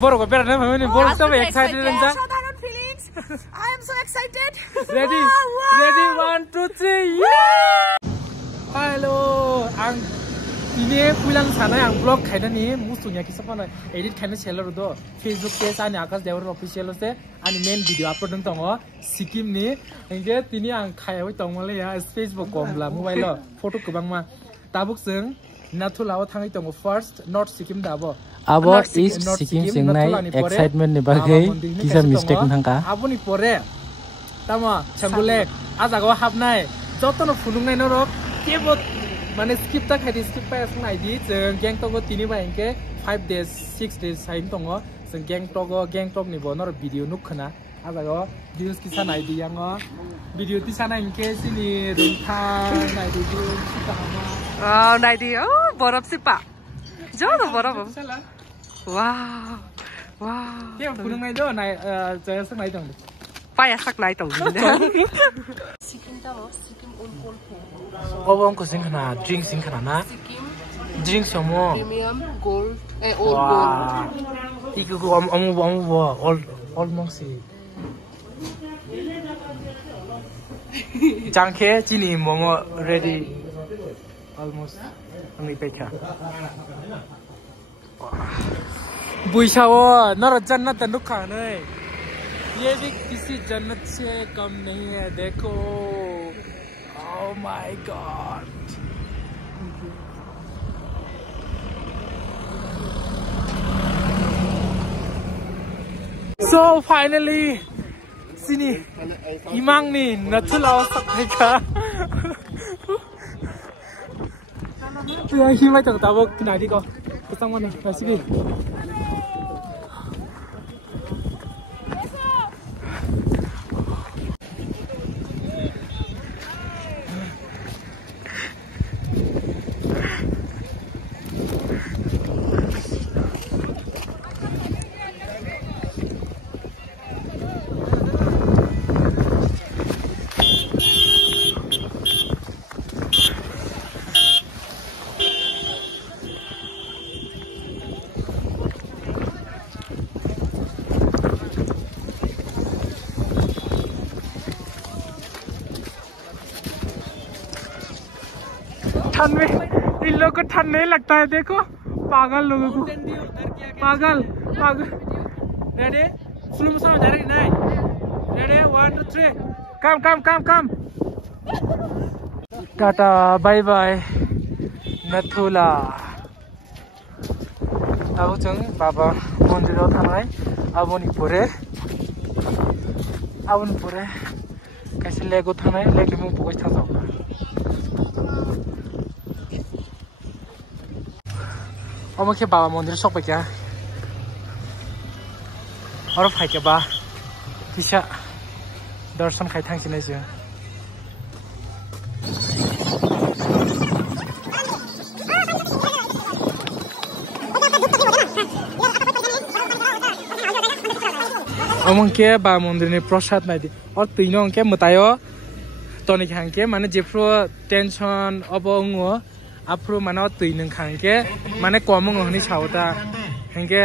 Boro better than Boro so excited and feelings. I am so excited. Ready? Ready? 1, 2, 3. Hello. Ang ini pulang sana yang vlog kainan ni musuhnya kisah mana edit kainan channel itu Facebook page ani Akash Devar official se ani main video upload tongo Sikkim ni engke tini ang kaya tongo le ya Facebook komla mobile lo photo kubang ma tabuk seng Nathulao thangai tongo first North Sikkim dabo abo East Sikkim singnai excitement ni bagai kisa mistake thangka aboni pore tama changule ajago habnai jotono phunungnai norok kebo mane skip ta khadi skip pa sangai di jeng Gangtok go tini ba engke 5 days 6 days saim tongo jeng Gangtok ni bonor video nukhna ajago views kisa nai di yango video ti sana engke sini rungtha nai di sitama nai di borop sipa jono borop wow wow dia phunungai do nai jaya sangai tong paya sak nai tong Sikkim ta Sikkim ulkol Obong ko sing kana drink sing kana na drink somo premium gold old gold iku ko amu almost jangke chini momo ready almost ami pekha buishawo nar jannat nukha nahi ये भी किसी जन्नत से कम नहीं है देखो Oh my God! So finally, sini imang ni Nathulao sakay ka. Kaya himay tang tawag kinadi ko. Kasang mo na, sige. ठंड में इन लोगों को ठंड नहीं लगता है देखो पागल लोगों को पागल रेडी फुल मुसा में डायरेक्ट नहीं रेडी 1 2 3 कम टाटा बाय बाय नथुला अब जों बाबा मन्दिराव थांनाय आबोनि परे खायसे लेकआव थांनाय लेकनि मुं बगै थांजाव Omo ke Baba Mandir sok pa kya Aur phai ke ba kisha darshan khai thang sinai je Omo ke Baba Mandir ni prasad nai di aur tuino ke mutayo toni khang ke mane jepro tension obongo Apro mana tui neng khangke mana komong ngoni chawta hengke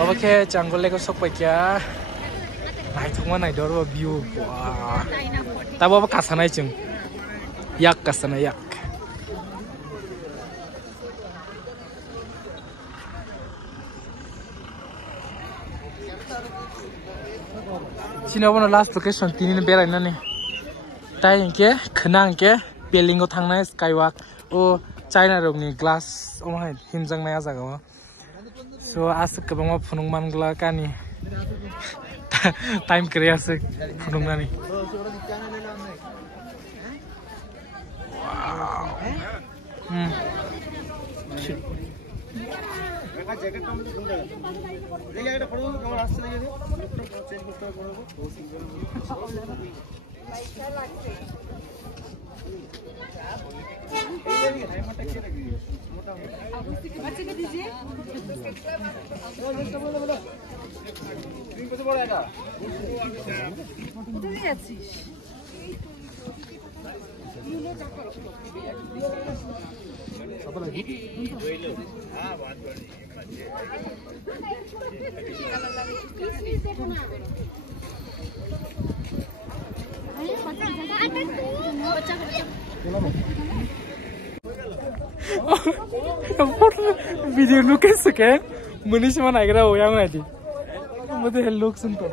Oke jungle leko sokpa kya nai thongma nai dor view tabo ba kasanai chung yak kasana yak Sinobono last location tinin berai na ni Tai ke khnang ke building ko thangnai skywalk o China rogni glass o hai himjang naya jaga so asuk kabang ma phunung mangla kani time kriya se phunung nani Video look is okay. Munishima Nagra, young lady. What the hell looks into?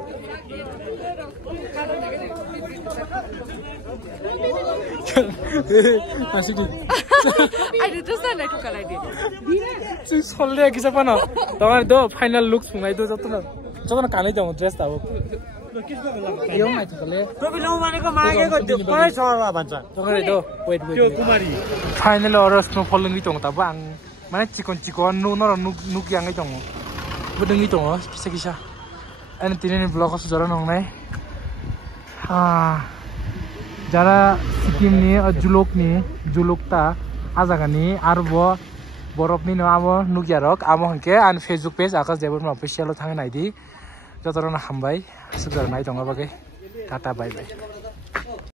I did just like to call idea. Six holiday Kisapano. Don't final looks from I do that. John Canada dressed out. You might final or snow falling with on Tabang. My chicken, no, no, no, young at all. But the Nito, Sekisha. And the block of Zoran. Jara Sikim ni Julok ni Julokta Azagani Arbo Borok ni Amo Nugiarok Amonke and Facebook page Akas Devon official Tangan ID Jotorana Hambai Subscribe Night on Tata bye bye.